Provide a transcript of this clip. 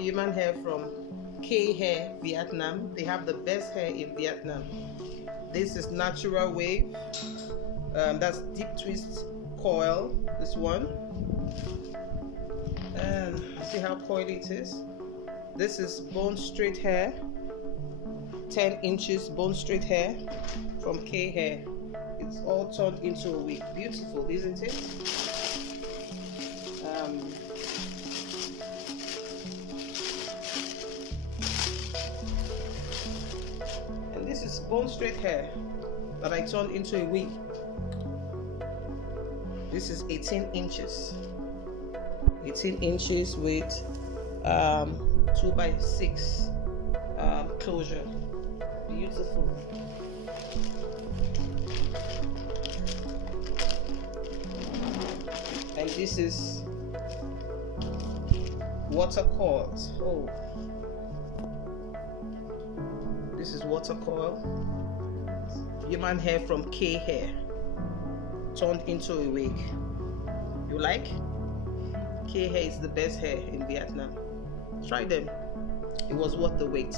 human hair from K Hair, Vietnam. They have the best hair in Vietnam. This is natural wave. That's deep twist coil. This one. And see how coily it is. This is bone straight hair. 10 inches bone straight hair from K Hair. It's all turned into a wig. Beautiful, isn't it? And this is bone straight hair that I turned into a wig. This is 18 inches. 18 inches with 2x6 closure. Beautiful. And this is water coil. Oh, this is water coil. Human hair from K Hair turned into a wig. You like? K Hair is the best hair in Vietnam. Try them. It was worth the wait.